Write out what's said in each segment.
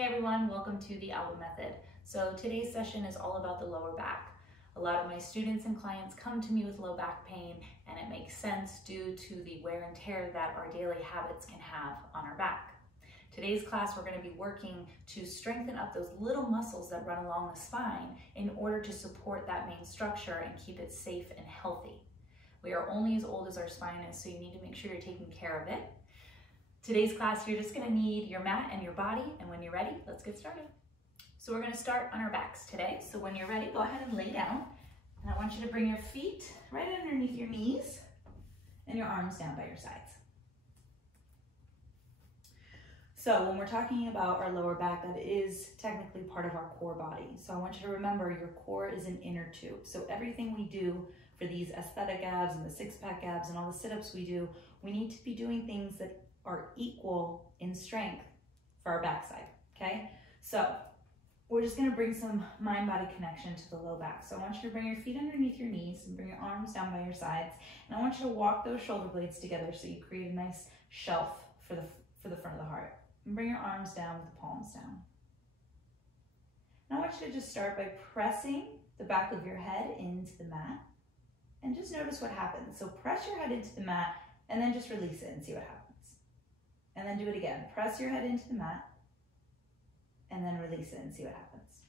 Hey everyone, welcome to the Alba method. So today's session is all about the lower back. A lot of my students and clients come to me with low back pain, and it makes sense due to the wear and tear that our daily habits can have on our back. Today's class, we're going to be working to strengthen up those little muscles that run along the spine in order to support that main structure and keep it safe and healthy. We are only as old as our spine is, so you need to make sure you're taking care of it. Today's class, you're just going to need your mat and your body, and when you're ready, let's get started. So we're going to start on our backs today. So when you're ready, go ahead and lay down, and I want you to bring your feet right underneath your knees and your arms down by your sides. So when we're talking about our lower back, that is technically part of our core body. So I want you to remember your core is an inner tube. So everything we do for these aesthetic abs and the six-pack abs and all the sit-ups we do, we need to be doing things that are equal in strength for our backside, okay? So we're just gonna bring some mind-body connection to the low back. So I want you to bring your feet underneath your knees and bring your arms down by your sides. And I want you to walk those shoulder blades together so you create a nice shelf for the front of the heart. And bring your arms down with the palms down. And I want you to just start by pressing the back of your head into the mat and just notice what happens. So press your head into the mat and then just release it and see what happens. And then do it again. Press your head into the mat and then release it and see what happens.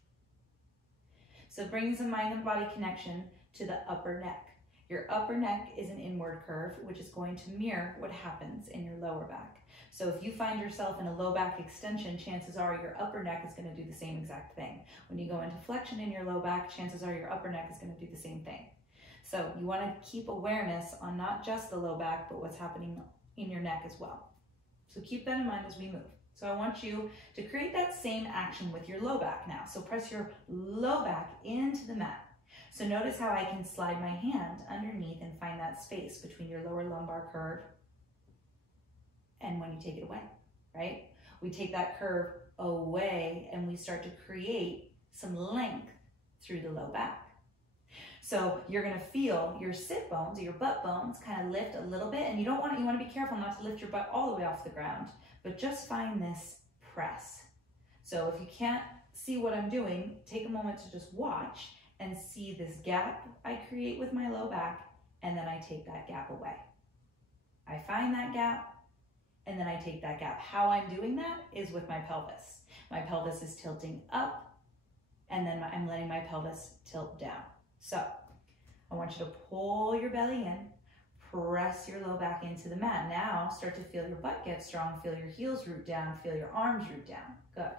So bring some mind and body connection to the upper neck. Your upper neck is an inward curve, which is going to mirror what happens in your lower back. So if you find yourself in a low back extension, chances are your upper neck is going to do the same exact thing. When you go into flexion in your low back, chances are your upper neck is going to do the same thing. So you want to keep awareness on not just the low back, but what's happening in your neck as well. So keep that in mind as we move. So I want you to create that same action with your low back now. So press your low back into the mat. So notice how I can slide my hand underneath and find that space between your lower lumbar curve and when you take it away, right? We take that curve away and we start to create some length through the low back. So you're gonna feel your sit bones, your butt bones kind of lift a little bit, and you want to be careful not to lift your butt all the way off the ground, but just find this press. So if you can't see what I'm doing, take a moment to just watch and see this gap I create with my low back, and then I take that gap away. I find that gap, and then I take that gap. How I'm doing that is with my pelvis. My pelvis is tilting up, and then I'm letting my pelvis tilt down. So I want you to pull your belly in, press your low back into the mat. Now start to feel your butt get strong, feel your heels root down, feel your arms root down. Good.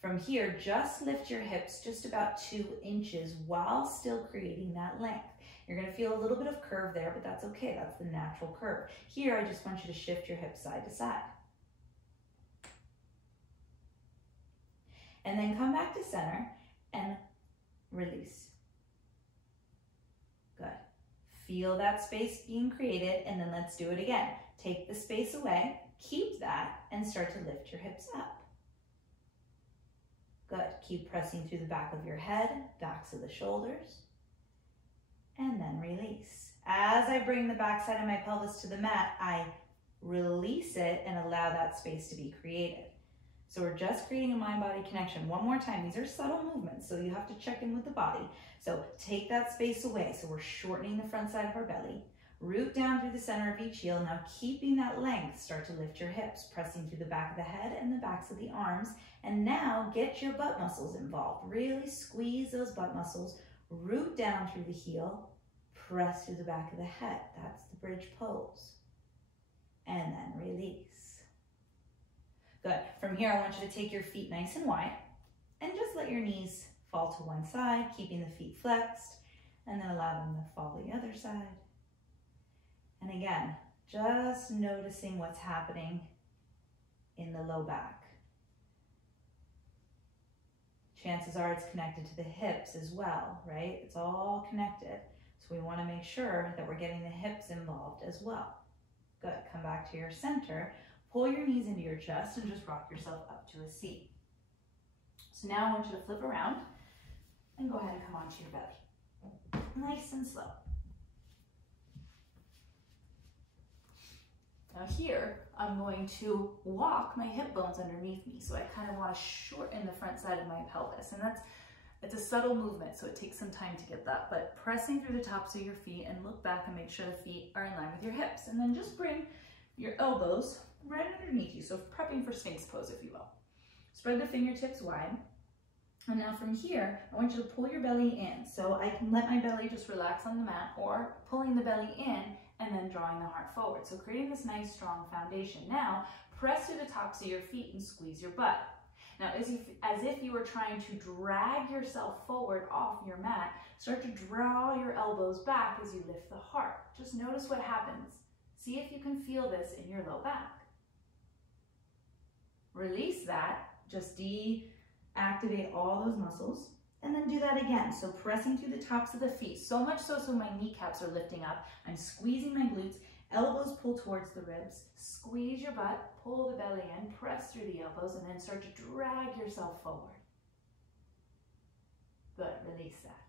From here, just lift your hips just about 2 inches while still creating that length. You're gonna feel a little bit of curve there, but that's okay, that's the natural curve. Here, I just want you to shift your hips side to side. And then come back to center and release. Good. Feel that space being created, and then let's do it again. Take the space away, keep that, and start to lift your hips up. Good. Keep pressing through the back of your head, backs of the shoulders, and then release. As I bring the backside of my pelvis to the mat, I release it and allow that space to be created. So we're just creating a mind-body connection. One more time, these are subtle movements, so you have to check in with the body. So take that space away. So we're shortening the front side of our belly. Root down through the center of each heel. Now keeping that length, start to lift your hips, pressing through the back of the head and the backs of the arms. And now get your butt muscles involved. Really squeeze those butt muscles. Root down through the heel, press through the back of the head. That's the bridge pose. And then release. Good. From here, I want you to take your feet nice and wide and just let your knees fall to one side, keeping the feet flexed, and then allow them to fall the other side. And again, just noticing what's happening in the low back. Chances are it's connected to the hips as well, right? It's all connected. So we want to make sure that we're getting the hips involved as well. Good. Come back to your center. Pull your knees into your chest and just rock yourself up to a seat. So now I want you to flip around and go ahead and come onto your belly. Nice and slow. Now here, I'm going to walk my hip bones underneath me. So I kind of want to shorten the front side of my pelvis. And it's a subtle movement, so it takes some time to get that. But pressing through the tops of your feet and look back and make sure the feet are in line with your hips. And then just bring your elbows right underneath you. So prepping for Sphinx Pose, if you will. Spread the fingertips wide. And now from here, I want you to pull your belly in. So I can let my belly just relax on the mat, or pulling the belly in and then drawing the heart forward. So creating this nice strong foundation. Now press through the tops of your feet and squeeze your butt. Now as if you were trying to drag yourself forward off your mat, start to draw your elbows back as you lift the heart. Just notice what happens. See if you can feel this in your low back. Release that, just deactivate all those muscles. And then do that again. So pressing through the tops of the feet, so much so my kneecaps are lifting up. I'm squeezing my glutes, elbows pull towards the ribs, squeeze your butt, pull the belly in, press through the elbows, and then start to drag yourself forward. Good, release that.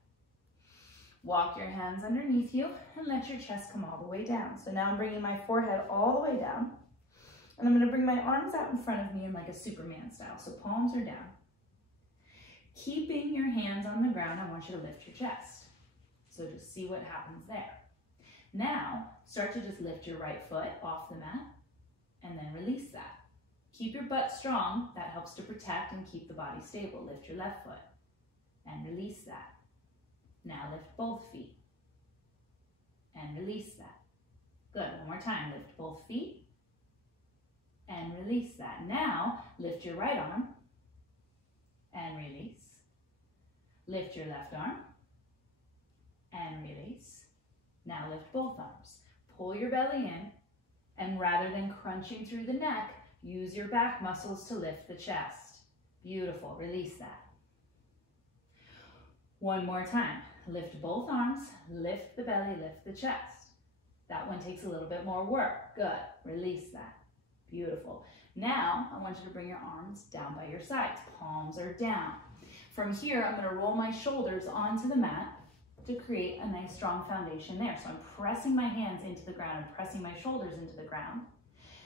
Walk your hands underneath you and let your chest come all the way down. So now I'm bringing my forehead all the way down, and I'm gonna bring my arms out in front of me in like a Superman style. So palms are down. Keeping your hands on the ground, I want you to lift your chest. So just see what happens there. Now, start to just lift your right foot off the mat and then release that. Keep your butt strong. That helps to protect and keep the body stable. Lift your left foot and release that. Now lift both feet and release that. Good, one more time. Lift both feet and release that. Now, lift your right arm and release. Lift your left arm and release. Now lift both arms. Pull your belly in, and rather than crunching through the neck, use your back muscles to lift the chest. Beautiful, release that. One more time. Lift both arms, lift the belly, lift the chest. That one takes a little bit more work. Good, release that. Beautiful. Now, I want you to bring your arms down by your sides. Palms are down. From here, I'm going to roll my shoulders onto the mat to create a nice strong foundation there. So I'm pressing my hands into the ground and pressing my shoulders into the ground.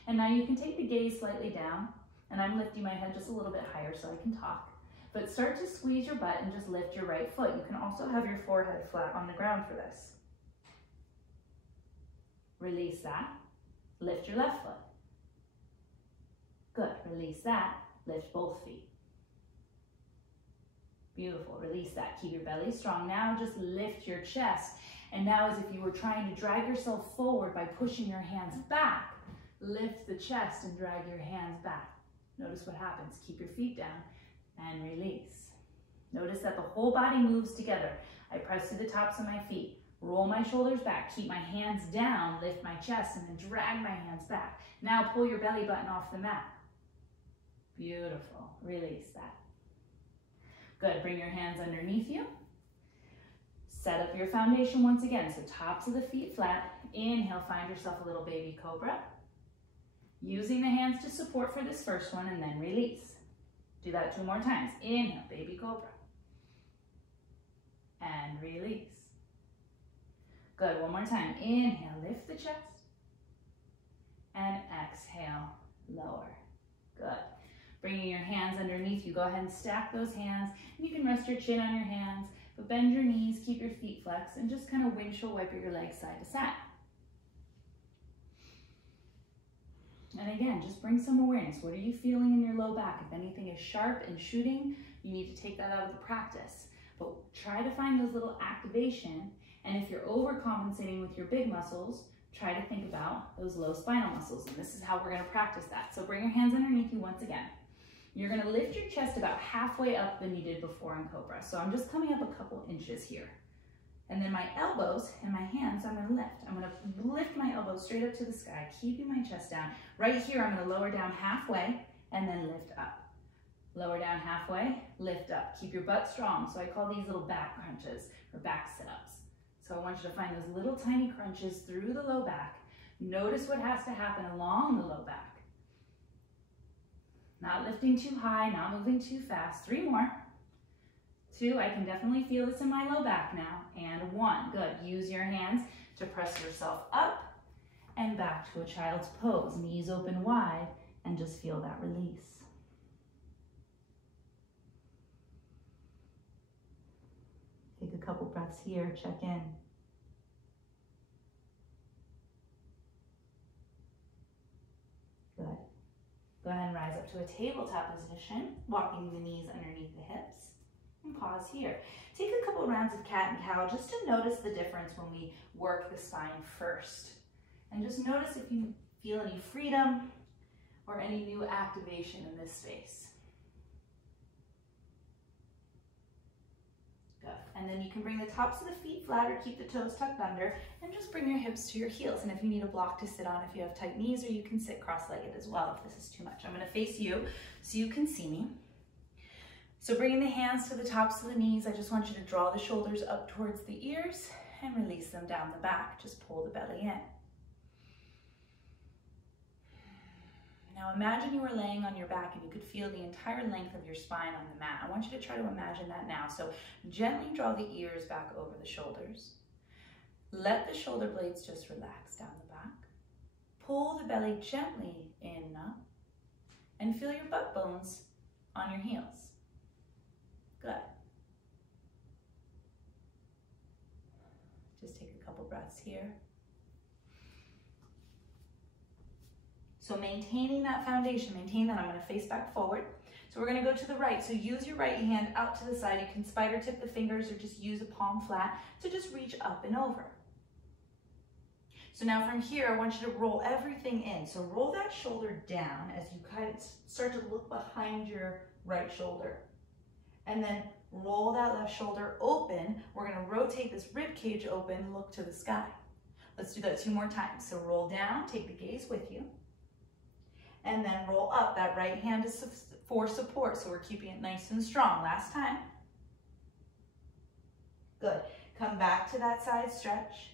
And now you can take the gaze slightly down, and I'm lifting my head just a little bit higher so I can talk. But start to squeeze your butt and just lift your right foot. You can also have your forehead flat on the ground for this. Release that. Lift your left foot. Good, release that. Lift both feet. Beautiful, release that. Keep your belly strong. Now just lift your chest. And now as if you were trying to drag yourself forward by pushing your hands back, lift the chest and drag your hands back. Notice what happens. Keep your feet down and release. Notice that the whole body moves together. I press to the tops of my feet, roll my shoulders back, keep my hands down, lift my chest, and then drag my hands back. Now pull your belly button off the mat. Beautiful, release that. Good, bring your hands underneath you. Set up your foundation once again. So tops of the feet flat. Inhale, find yourself a little baby cobra. Using the hands to support for this first one, and then release. Do that 2 more times. Inhale, baby cobra. And release. Good, one more time. Inhale, lift the chest. And exhale, lower. Good. Bringing your hands underneath you, go ahead and stack those hands. You can rest your chin on your hands, but bend your knees, keep your feet flexed, and just kind of windshield wiper your legs side to side. And again, just bring some awareness. What are you feeling in your low back? If anything is sharp and shooting, you need to take that out of the practice. But try to find those little activation, and if you're overcompensating with your big muscles, try to think about those low spinal muscles, and this is how we're going to practice that. So bring your hands underneath you once again. You're going to lift your chest about halfway up than you did before in Cobra. So I'm just coming up a couple inches here. And then my elbows and my hands, I'm going to lift. I'm going to lift my elbows straight up to the sky, keeping my chest down. Right here, I'm going to lower down halfway and then lift up. Lower down halfway, lift up. Keep your butt strong. So I call these little back crunches or back sit-ups. So I want you to find those little tiny crunches through the low back. Notice what has to happen along the low back. Not lifting too high, not moving too fast. 3 more. 2, I can definitely feel this in my low back now. And 1, good. Use your hands to press yourself up And back to a child's pose. Knees open wide, and just feel that release. Take a couple breaths here, check in. Good. Go ahead and rise up to a tabletop position, walking the knees underneath the hips. And pause here. Take a couple rounds of cat and cow just to notice the difference when we work the spine first. And just notice if you feel any freedom or any new activation in this space. Good. And then you can bring the tops of the feet flat or keep the toes tucked under and just bring your hips to your heels. And if you need a block to sit on, if you have tight knees, or you can sit cross-legged as well if this is too much. I'm going to face you so you can see me. So bringing the hands to the tops of the knees, I just want you to draw the shoulders up towards the ears and release them down the back. Just pull the belly in. Now imagine you were laying on your back and you could feel the entire length of your spine on the mat. I want you to try to imagine that now. So gently draw the ears back over the shoulders. Let the shoulder blades just relax down the back. Pull the belly gently in and up. And feel your butt bones on your heels. Good. Just take a couple breaths here. So maintaining that foundation, maintain that. I'm going to face back forward. So we're going to go to the right. So use your right hand out to the side. You can spider tip the fingers or just use a palm flat to just reach up and over. So now from here, I want you to roll everything in. So roll that shoulder down as you kind of start to look behind your right shoulder. And then roll that left shoulder open. We're going to rotate this rib cage open, look to the sky. Let's do that 2 more times. So roll down, take the gaze with you. And then roll up. That right hand is for support, so we're keeping it nice and strong. Last time. Good. Come back to that side stretch.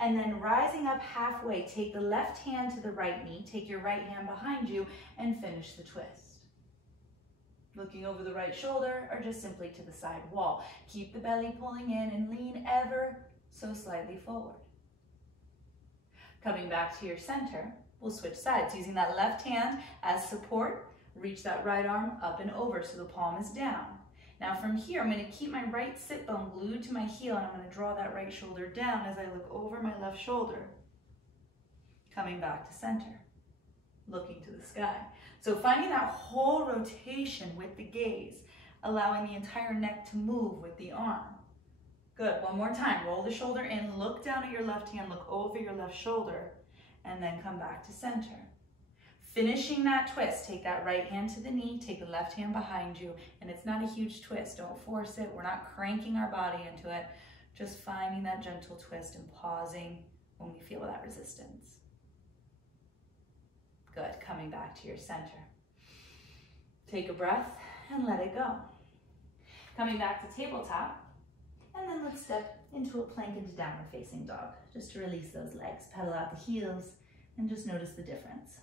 And then rising up halfway, take the left hand to the right knee, take your right hand behind you, and finish the twist. Looking over the right shoulder or just simply to the side wall. Keep the belly pulling in and lean ever so slightly forward. Coming back to your center, we'll switch sides. Using that left hand as support, reach that right arm up and over so the palm is down. Now from here, I'm going to keep my right sit bone glued to my heel and I'm going to draw that right shoulder down as I look over my left shoulder. Coming back to center, looking to the sky. So finding that whole rotation with the gaze, allowing the entire neck to move with the arm. Good, 1 more time. Roll the shoulder in, look down at your left hand, look over your left shoulder, and then come back to center. Finishing that twist, take that right hand to the knee, take the left hand behind you, and it's not a huge twist. Don't force it. We're not cranking our body into it. Just finding that gentle twist and pausing when we feel that resistance. Good, coming back to your center. Take a breath and let it go. Coming back to tabletop, and then let's step into a plank into downward facing dog, just to release those legs. Pedal out the heels and just notice the difference.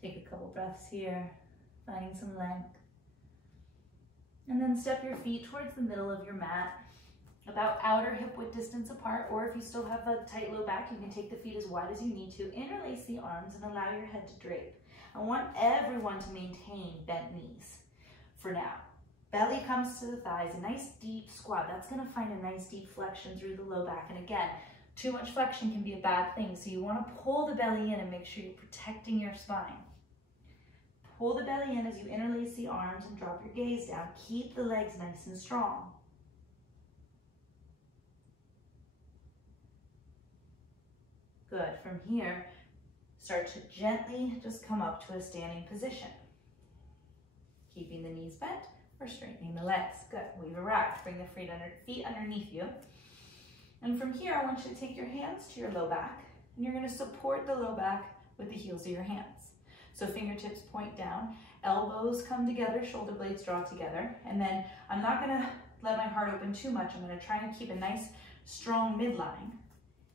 Take a couple breaths here, finding some length. And then step your feet towards the middle of your mat, about outer hip width distance apart, or if you still have a tight low back, you can take the feet as wide as you need to. Interlace the arms and allow your head to drape. I want everyone to maintain bent knees for now. Belly comes to the thighs, a nice deep squat. That's going to find a nice deep flexion through the low back. And again, too much flexion can be a bad thing, so you want to pull the belly in and make sure you're protecting your spine. Pull the belly in as you interlace the arms and drop your gaze down. Keep the legs nice and strong. Good. From here, start to gently just come up to a standing position. Keeping the knees bent or straightening the legs. Good. We've arrived. Bring the feet underneath you. And from here, I want you to take your hands to your low back, and you're going to support the low back with the heels of your hands. So fingertips point down, elbows come together, shoulder blades draw together, and then I'm not going to let my heart open too much. I'm going to try and keep a nice, strong midline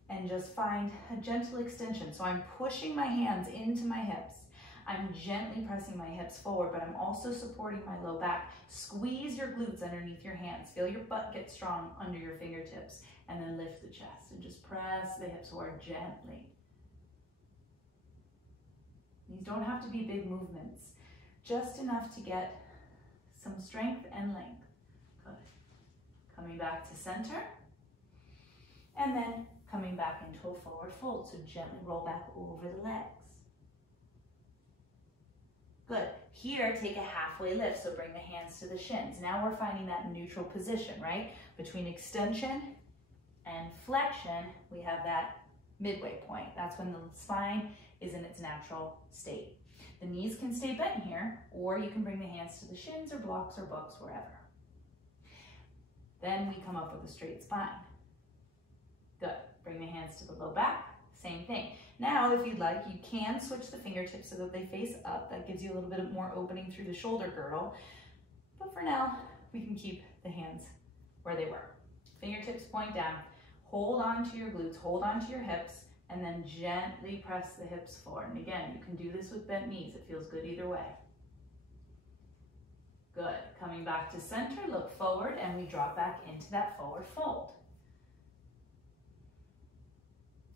and just find a gentle extension. So I'm pushing my hands into my hips. I'm gently pressing my hips forward, but I'm also supporting my low back. Squeeze your glutes underneath your hands. Feel your butt get strong under your fingertips, and then lift the chest and just press the hips forward gently. These don't have to be big movements, just enough to get some strength and length. Good. Coming back to center, and then coming back into a forward fold. So gently roll back over the legs. Good. Here, take a halfway lift, so bring the hands to the shins. Now we're finding that neutral position, right? Between extension and flexion, we have that midway point. That's when the spine is in its natural state. The knees can stay bent here, or you can bring the hands to the shins or blocks or books, wherever. Then we come up with a straight spine. Good. Bring the hands to the low back. Same thing. Now, if you'd like, you can switch the fingertips so that they face up. That gives you a little bit more opening through the shoulder girdle. But for now, we can keep the hands where they were. Fingertips point down. Hold on to your glutes, hold on to your hips, and then gently press the hips forward. And again, you can do this with bent knees. It feels good either way. Good. Coming back to center, look forward, and we drop back into that forward fold.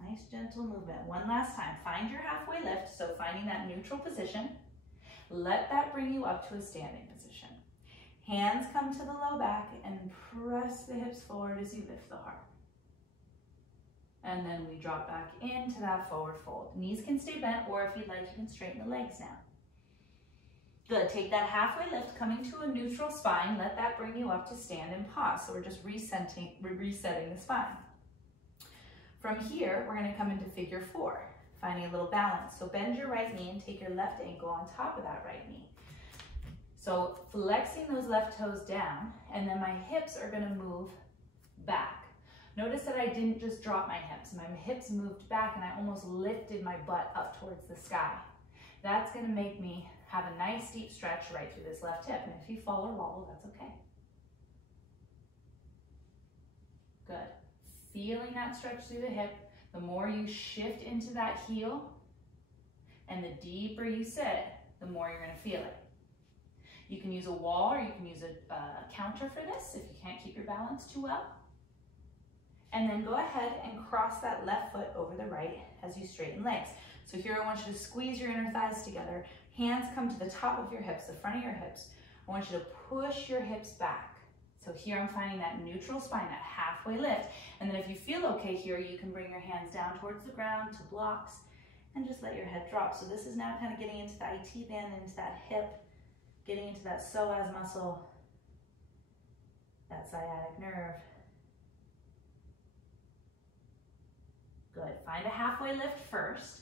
Nice gentle movement. One last time. Find your halfway lift, so finding that neutral position. Let that bring you up to a standing position. Hands come to the low back and press the hips forward as you lift the heart. And then we drop back into that forward fold. Knees can stay bent, or if you'd like, you can straighten the legs now. Good. Take that halfway lift, coming to a neutral spine. Let that bring you up to stand and pause. So we're just resetting the spine. From here, we're going to come into figure four, finding a little balance. So bend your right knee and take your left ankle on top of that right knee. So flexing those left toes down, and then my hips are going to move back. Notice that I didn't just drop my hips. My hips moved back, and I almost lifted my butt up towards the sky. That's going to make me have a nice deep stretch right through this left hip. And if you fall or wobble, that's okay. Good. Feeling that stretch through the hip, the more you shift into that heel, and the deeper you sit, the more you're going to feel it. You can use a wall, or you can use a counter for this if you can't keep your balance too well. And then go ahead and cross that left foot over the right as you straighten legs. So here I want you to squeeze your inner thighs together. Hands come to the top of your hips, the front of your hips. I want you to push your hips back. So here I'm finding that neutral spine, that halfway lift. And then if you feel okay here, you can bring your hands down towards the ground to blocks and just let your head drop. So this is now kind of getting into the IT band, into that hip, getting into that psoas muscle, that sciatic nerve. Good. Find a halfway lift first.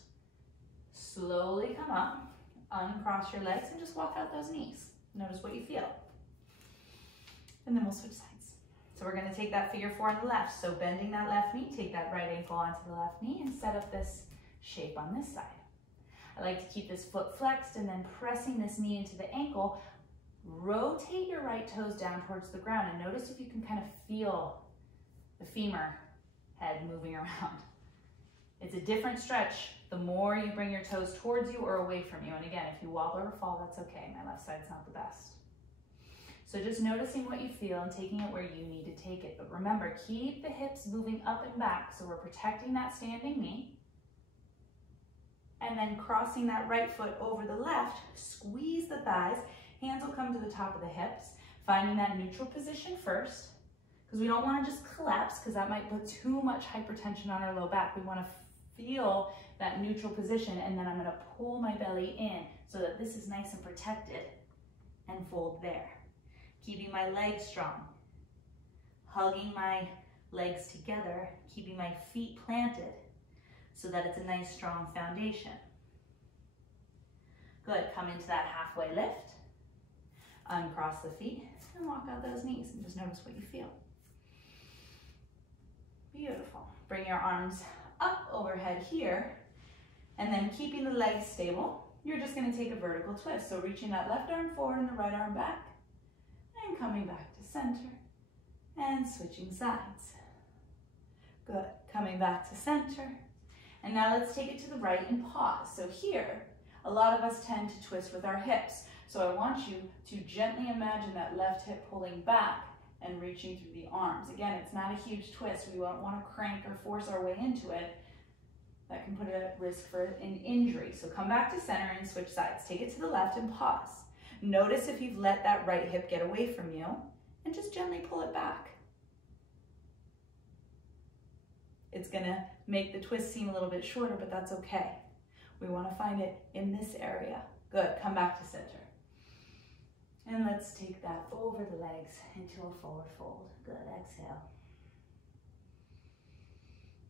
Slowly come up, uncross your legs, and just walk out those knees. Notice what you feel. And then we'll switch sides. So we're going to take that figure four on the left. So bending that left knee, take that right ankle onto the left knee and set up this shape on this side. I like to keep this foot flexed and then pressing this knee into the ankle. Rotate your right toes down towards the ground, and notice if you can kind of feel the femur head moving around. It's a different stretch the more you bring your toes towards you or away from you. And again, if you wobble or fall, that's okay. My left side's not the best. So just noticing what you feel and taking it where you need to take it. But remember, keep the hips moving up and back so we're protecting that standing knee. And then crossing that right foot over the left, squeeze the thighs. Hands will come to the top of the hips, finding that neutral position first, because we don't want to just collapse because that might put too much hypertension on our low back. We want to feel that neutral position, and then I'm going to pull my belly in so that this is nice and protected and fold there. Keeping my legs strong, hugging my legs together, keeping my feet planted so that it's a nice strong foundation. Good, come into that halfway lift, uncross the feet, and walk out those knees and just notice what you feel. Beautiful. Bring your arms up overhead here, and then keeping the legs stable, you're just going to take a vertical twist. So reaching that left arm forward and the right arm back, and coming back to center, and switching sides. Good. Coming back to center. And now let's take it to the right and pause. So here, a lot of us tend to twist with our hips. So I want you to gently imagine that left hip pulling back and reaching through the arms. Again, it's not a huge twist. We won't want to crank or force our way into it. That can put it at risk for an injury. So come back to center and switch sides. Take it to the left and pause. Notice if you've let that right hip get away from you, and just gently pull it back. It's gonna make the twist seem a little bit shorter, but that's okay. We wanna find it in this area. Good, come back to center. And let's take that over the legs into a forward fold. Good, exhale.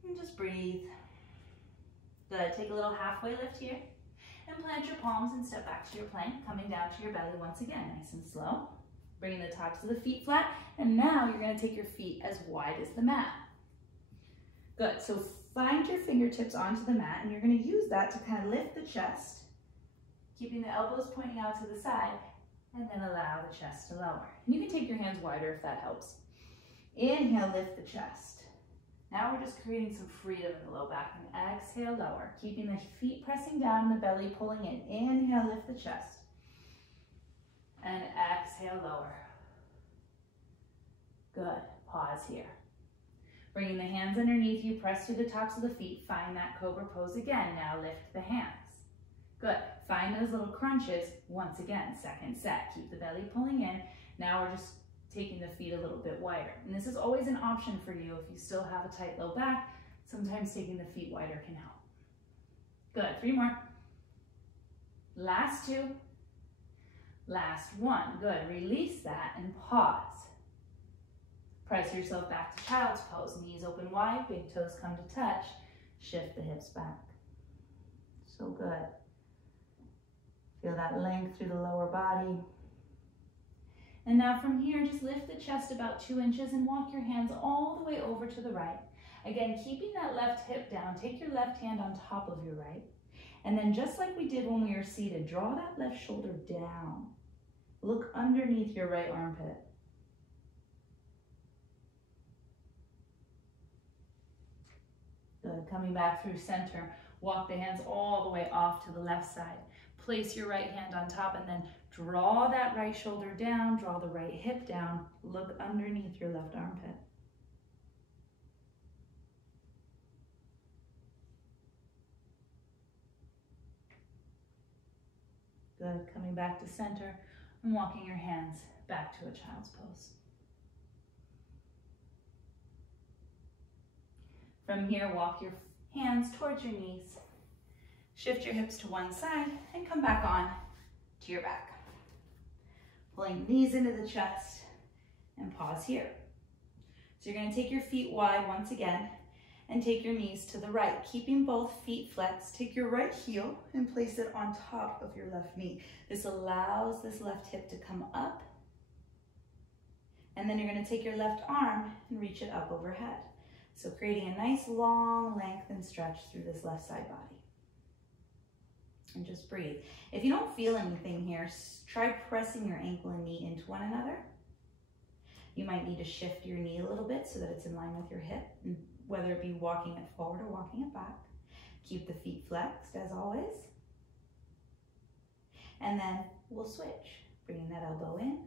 And just breathe. Good, take a little halfway lift here. And plant your palms and step back to your plank, coming down to your belly once again, nice and slow. Bringing the tops of the feet flat, and now you're gonna take your feet as wide as the mat. Good, so find your fingertips onto the mat, and you're gonna use that to kind of lift the chest, keeping the elbows pointing out to the side, and then allow the chest to lower. And you can take your hands wider if that helps. Inhale, lift the chest. Now we're just creating some freedom in the low back, and exhale, lower. Keeping the feet pressing down, the belly pulling in. Inhale, lift the chest. And exhale, lower. Good, pause here. Bringing the hands underneath you, press to the tops of the feet, find that cobra pose again. Now lift the hands. Good, find those little crunches. Once again, second set. Keep the belly pulling in. Now we're just taking the feet a little bit wider. And this is always an option for you if you still have a tight low back. Sometimes taking the feet wider can help. Good, 3 more. Last 2. Last 1. Good, release that and pause. Press yourself back to child's pose. Knees open wide, big toes come to touch. Shift the hips back. So good. Feel that length through the lower body. And now from here, just lift the chest about 2 inches and walk your hands all the way over to the right. Again, keeping that left hip down, take your left hand on top of your right. And then just like we did when we were seated, draw that left shoulder down. Look underneath your right armpit. Good, coming back through center, walk the hands all the way off to the left side. Place your right hand on top and then draw that right shoulder down, draw the right hip down, look underneath your left armpit. Good, coming back to center and walking your hands back to a child's pose. From here, walk your hands towards your knees. Shift your hips to one side and come back on to your back. Pulling the knees into the chest and pause here. So you're going to take your feet wide once again and take your knees to the right, keeping both feet flexed. Take your right heel and place it on top of your left knee. This allows this left hip to come up. And then you're going to take your left arm and reach it up overhead. So creating a nice long length and stretch through this left side body. And just breathe. If you don't feel anything here, try pressing your ankle and knee into one another. You might need to shift your knee a little bit so that it's in line with your hip, whether it be walking it forward or walking it back. Keep the feet flexed as always. And then we'll switch. Bringing that elbow in,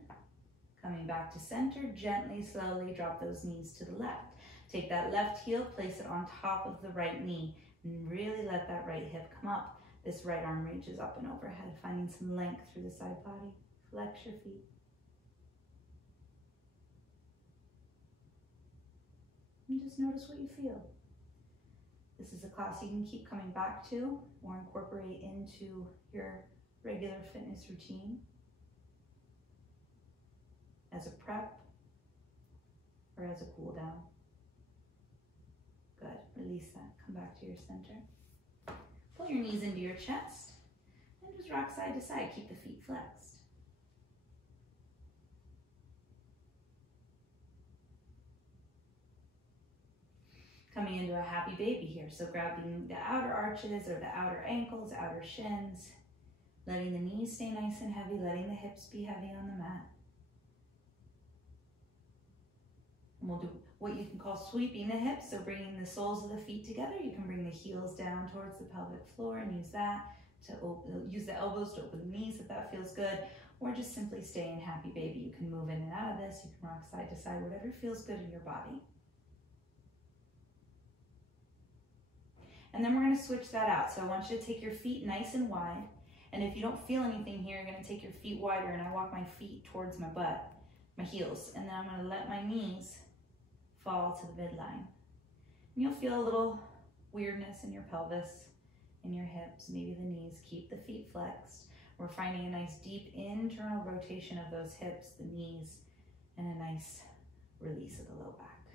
coming back to center, gently, slowly drop those knees to the left. Take that left heel, place it on top of the right knee, and really let that right hip come up. This right arm reaches up and overhead, finding some length through the side body. Flex your feet. And just notice what you feel. This is a class you can keep coming back to or incorporate into your regular fitness routine as a prep or as a cool down. Good, release that, come back to your center. Pull your knees into your chest and just rock side to side. Keep the feet flexed. Coming into a happy baby here. So grabbing the outer arches or the outer ankles, outer shins, letting the knees stay nice and heavy, letting the hips be heavy on the mat. And we'll do what you can call sweeping the hips, so bringing the soles of the feet together. You can bring the heels down towards the pelvic floor and use that use the elbows to open the knees if that feels good, or just simply stay in happy baby. You can move in and out of this, you can rock side to side, whatever feels good in your body. And then we're going to switch that out. So I want you to take your feet nice and wide. And if you don't feel anything here, you're going to take your feet wider, and I walk my feet towards my butt, my heels. And then I'm going to let my knees fall to the midline. And you'll feel a little weirdness in your pelvis, in your hips, maybe the knees. Keep the feet flexed. We're finding a nice deep internal rotation of those hips, the knees, and a nice release of the low back.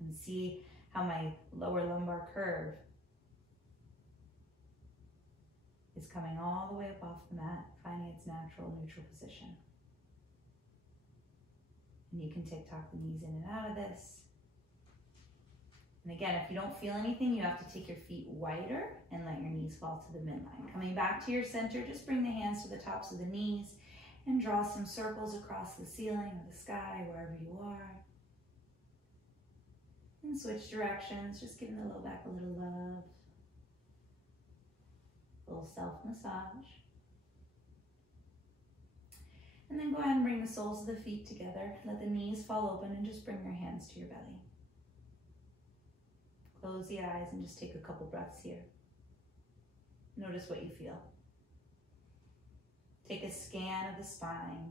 And see how my lower lumbar curve is coming all the way up off the mat, finding its natural neutral position. And you can tick-tock the knees in and out of this. And again, if you don't feel anything, you have to take your feet wider and let your knees fall to the midline. Coming back to your center, just bring the hands to the tops of the knees and draw some circles across the ceiling or the sky, wherever you are. And switch directions, just giving the low back a little love. A little self-massage. And then go ahead and bring the soles of the feet together. Let the knees fall open and just bring your hands to your belly. Close the eyes and just take a couple breaths here. Notice what you feel. Take a scan of the spine.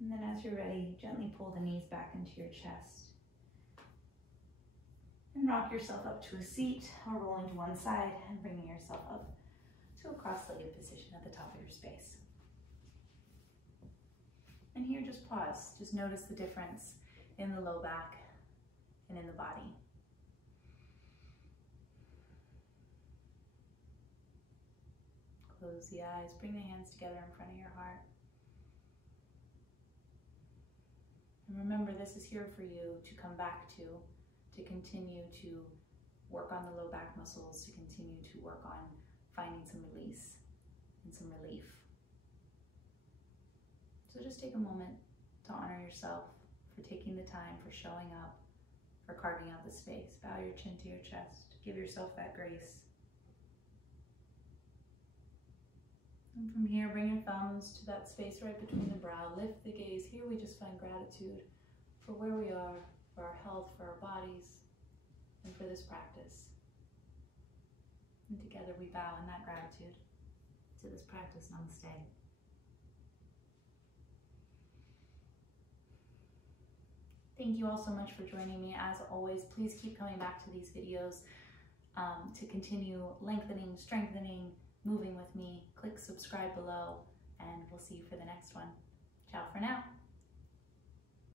And then as you're ready, gently pull the knees back into your chest. And rock yourself up to a seat or rolling to one side and bringing yourself up to a cross-legged position at the top of your space. And here, just pause. Just notice the difference in the low back and in the body. Close the eyes, bring the hands together in front of your heart. And remember, this is here for you to come back to continue to work on the low back muscles, to continue to work on finding some release and some relief. So just take a moment to honor yourself for taking the time, for showing up, for carving out the space. Bow your chin to your chest. Give yourself that grace. And from here, bring your thumbs to that space right between the brow. Lift the gaze. Here we just find gratitude for where we are, for our health, for our bodies, and for this practice. And together we bow in that gratitude to this practice. Namaste. Thank you all so much for joining me. As always, please keep coming back to these videos to continue lengthening, strengthening, moving with me. Click subscribe below, and we'll see you for the next one. Ciao for now.